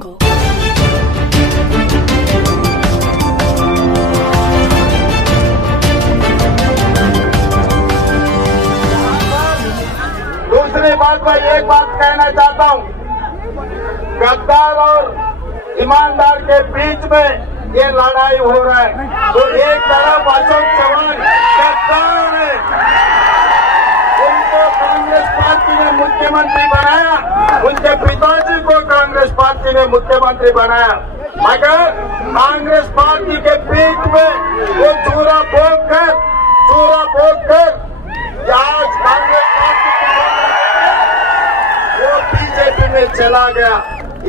Jungle. दूसरी बात मैं एक बात कहना चाहता हूं, गद्दार और ईमानदार के बीच में ये लड़ाई हो रहा है। तो एक तरफ अशोक चव्हाण गद्दार है, उनको कांग्रेस पार्टी ने मुख्यमंत्री बनाया, उनके पिताजी को कांग्रेस पार्टी ने मुख्यमंत्री बनाया, मगर कांग्रेस पार्टी के बीच में वो चूरा भोग कर आज कांग्रेस पार्टी वो बीजेपी में चला गया।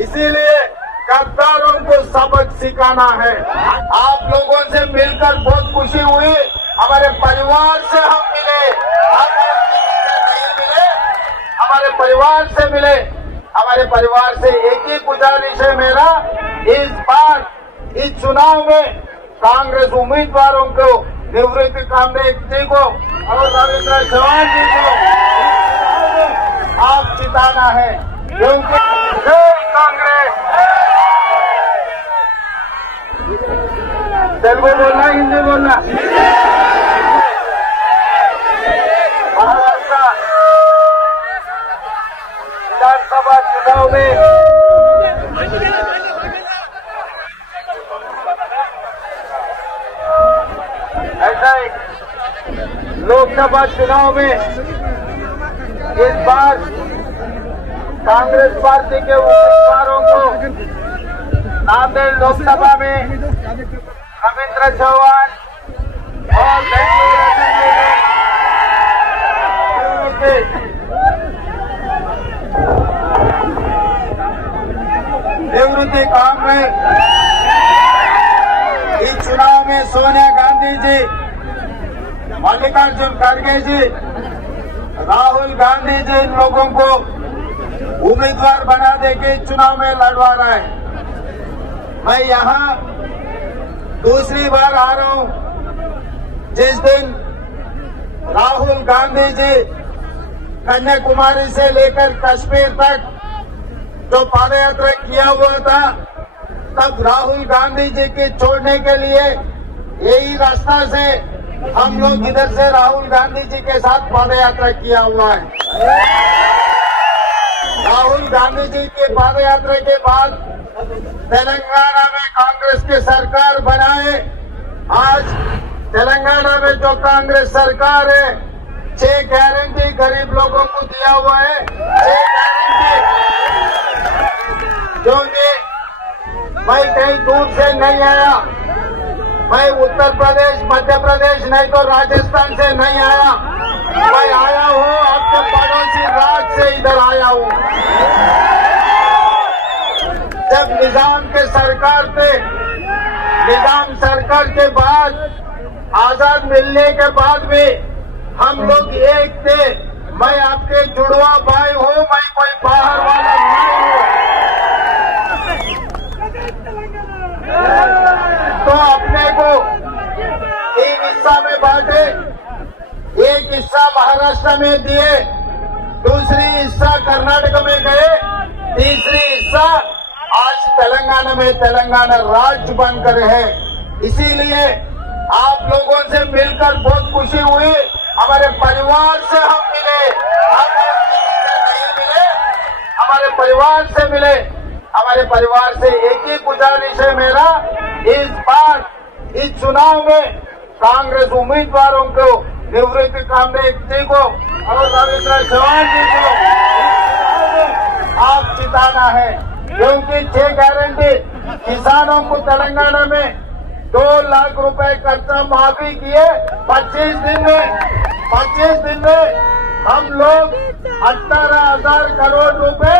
इसीलिए गद्दारों को सबक सिखाना है। आप लोगों से मिलकर बहुत खुशी हुई, हमारे परिवार से हम मिले, हमारे परिवार से मिले। हमारे परिवार से एक ही गुजारिश है मेरा, इस बार इस चुनाव में कांग्रेस उम्मीदवारों को, निवृत्ति कामदेव जी को और रविंद्र चव्हाण जी को आप जिताना है, क्योंकि कांग्रेस। तेलुगु बोलना, हिंदी बोलना। महाराष्ट्र विधानसभा चुनाव में ऐसा ही लोकसभा चुनाव में इस बार कांग्रेस पार्टी के उम्मीदवारों को नांदेड़ लोकसभा में रविंद्र चव्हाण और बेंगलुरु निवृत्ति कांग्रेस, इस चुनाव में सोनिया गांधी जी, मल्लिकार्जुन खड़गे जी, राहुल गांधी जी इन लोगों को उम्मीदवार बना देके चुनाव में लड़वा रहा है। मैं यहाँ दूसरी बार आ रहा हूँ। जिस दिन राहुल गांधी जी कन्याकुमारी से लेकर कश्मीर तक जो पदयात्रा किया हुआ था, तब राहुल गांधी जी के छोड़ने के लिए यही रास्ता से हम लोग इधर से राहुल गांधी जी के साथ पदयात्रा किया हुआ है। राहुल गांधी जी के पदयात्रा के बाद तेलंगाना में कांग्रेस की सरकार बनाए। आज तेलंगाना में जो कांग्रेस सरकार है, 6 गारंटी गरीब लोगों को दिया हुआ है। 6 गारंटी, क्योंकि मैं कहीं दूर से नहीं आया, मैं उत्तर प्रदेश, मध्य प्रदेश नहीं तो राजस्थान से नहीं आया, मैं आया हूँ आपके पड़ोसी राज्य से इधर आया हूँ। जब निजाम के सरकार थे, निजाम सरकार के बाद आजाद मिलने के बाद भी हम लोग एक थे। मैं आपके जुड़वा भाई हूँ, मैं कोई बाहर वाला नहीं हूँ। तो अपने को 3 हिस्सा में बांटे, एक हिस्सा महाराष्ट्र में दिए, दूसरी हिस्सा कर्नाटक में गए, तीसरी हिस्सा आज तेलंगाना में तेलंगाना राज्य बनकर है। इसीलिए आप लोगों से मिलकर बहुत खुशी हुई, हमारे परिवार से हम मिले, हमारे परिवार से मिले। हमारे परिवार से एक ही गुजारिश है मेरा, इस बार इस चुनाव में कांग्रेस उम्मीदवारों को, निवृत्ति कामदेव जी को और रविंद्र चव्हाण जी को आप जिताना है, क्योंकि 6 गारंटी किसानों को तेलंगाना में 2 लाख रुपए कर्जा माफी किए। 25 दिन में हम लोग 18,000 करोड़ रुपए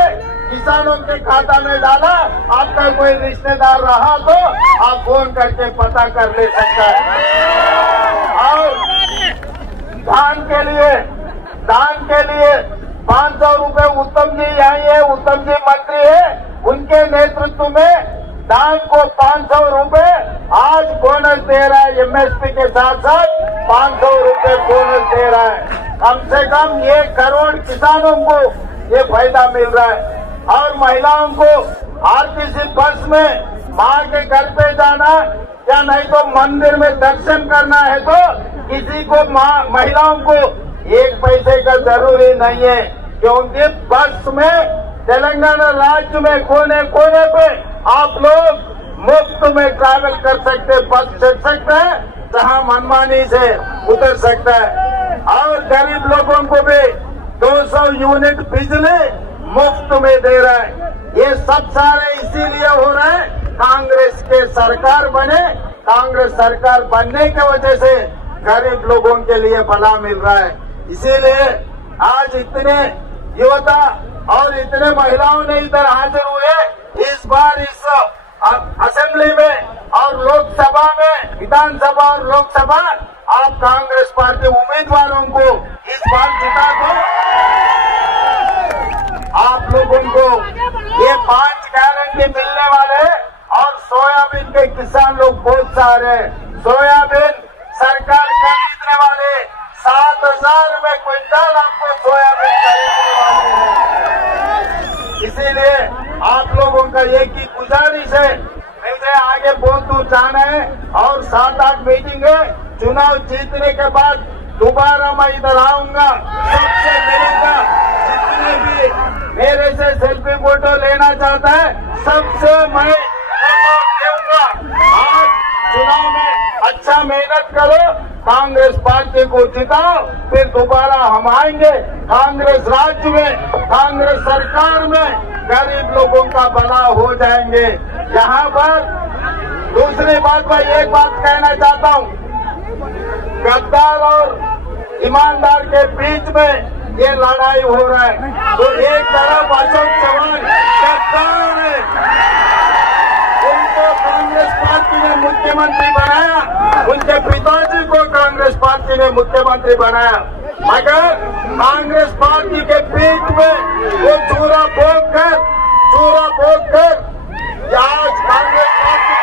किसानों के खाता में डाला। आपका कोई रिश्तेदार रहा तो आप फोन करके पता कर ले सकता है। और दान के लिए 500 रुपए उत्तम जी आई है, उत्तम जी मंत्री है, उनके नेतृत्व में दान को 500 रुपए आज बोनस दे रहा है। एमएसपी के साथ साथ 500 रुपए बोनस दे रहा है। कम से कम 1 करोड़ किसानों को ये फायदा मिल रहा है। और महिलाओं को आरटीसी में माँ के घर पे जाना या नहीं तो मंदिर में दर्शन करना है तो किसी को महिलाओं को एक पैसे का जरूरी नहीं है, क्योंकि बस में तेलंगाना राज्य में कोने कोने पे आप लोग मुफ्त में ट्रैवल कर सकते, बस चढ़ सकता है, जहां मनमानी से उतर सकता है। और गरीब लोगों को भी 200 यूनिट बिजली मुफ्त में दे रहा है। ये सब सारे इसीलिए हो रहा है कांग्रेस के सरकार बने, कांग्रेस सरकार बनने की वजह से गरीब लोगों के लिए भला मिल रहा है। इसीलिए आज इतने युवता और इतने महिलाओं ने इधर हाजिर हुए। इस बार इस असेंबली में और लोकसभा में, विधानसभा और लोकसभा, आप कांग्रेस पार्टी उम्मीदवारों को इस बार जिता दो। आप लोगों को ये 5 गारंटी मिलने वाले हैं। और सोयाबीन के किसान लोग बहुत सारे हैं। सोयाबीन सरकार खरीदने वाले 7,000 रुपए क्विंटल आपको सोयाबीन खरीदने वाले हैं। इसीलिए आप लोगों का एक ही गुजारिश है, मुझे आगे बहुत दूर जाना है और 7-8 मीटिंग है। चुनाव जीतने के बाद दोबारा मैं इधर आऊंगा, सबसे मिलूंगा। जितने भी मेरे से सेल्फी फोटो लेना चाहता है सबसे मैं दूंगा। आज चुनाव में अच्छा मेहनत करो, कांग्रेस पार्टी को जिताओ, फिर दोबारा हम आएंगे। कांग्रेस राज्य में, कांग्रेस सरकार में गरीब लोगों का भला हो जाएंगे। यहाँ पर दूसरी बात मैं एक बात कहना चाहता हूँ, गद्दार और ईमानदार के बीच में ये लड़ाई हो रहा है। तो एक तरफ अशोक चव्हाण गद्दार है, उनको कांग्रेस पार्टी ने मुख्यमंत्री बनाया, उनके पिताजी को कांग्रेस पार्टी ने मुख्यमंत्री बनाया, मगर कांग्रेस पार्टी के बीच में वो चूरा भोग कर आज कांग्रेस पार्टी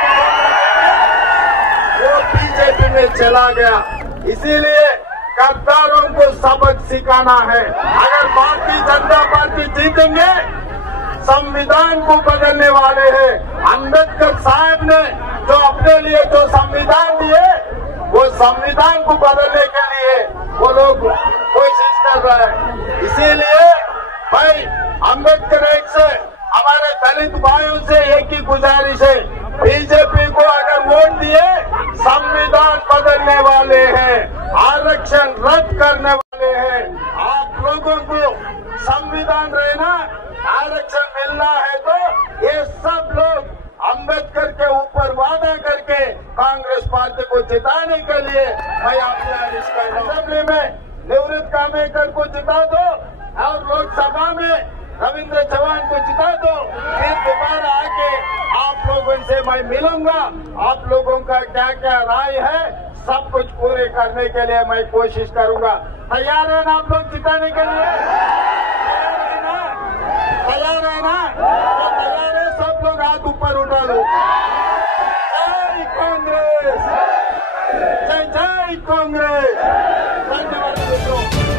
वो बीजेपी में चला गया। इसीलिए गद्दारों को सबक सिखाना है। अगर भारतीय जनता पार्टी जीतेंगे, संविधान को बदलने वाले हैं। अम्बेडकर साहब ने जो अपने लिए जो संविधान दिए, वो संविधान को बदलने के लिए वो लोग कोशिश कर रहे हैं। इसीलिए भाई अम्बेडकर एक से हमारे दलित भाइयों से एक ही गुजारिश है, बीजेपी को अगर वोट दिए, संविधान बदलने वाले हैं, आरक्षण रद्द करने वाले हैं। आप लोगों को संविधान रहना, आरक्षण मिलना है तो ये सब लोग अम्बेडकर के ऊपर वादा करके कांग्रेस पार्टी को जिताने के लिए मैं आपसे गुजारिश कर रहा हूं। असेंबली में निवृत्त कामेकर को जिता दो और लोकसभा में रविंद्र चव्हाण को जिता दो, फिर दोबारा आके आप लोगों से मैं मिलूंगा। आप लोगों का क्या क्या राय है सब कुछ पूरे करने के लिए मैं कोशिश करूंगा। तैयार है ना आप लोग जिताने के लिए? तैयार है ना? तो तैयार है, सब लोग हाथ ऊपर उठा लो। जय कांग्रेस, जय जय कांग्रेस। धन्यवाद दोस्तों।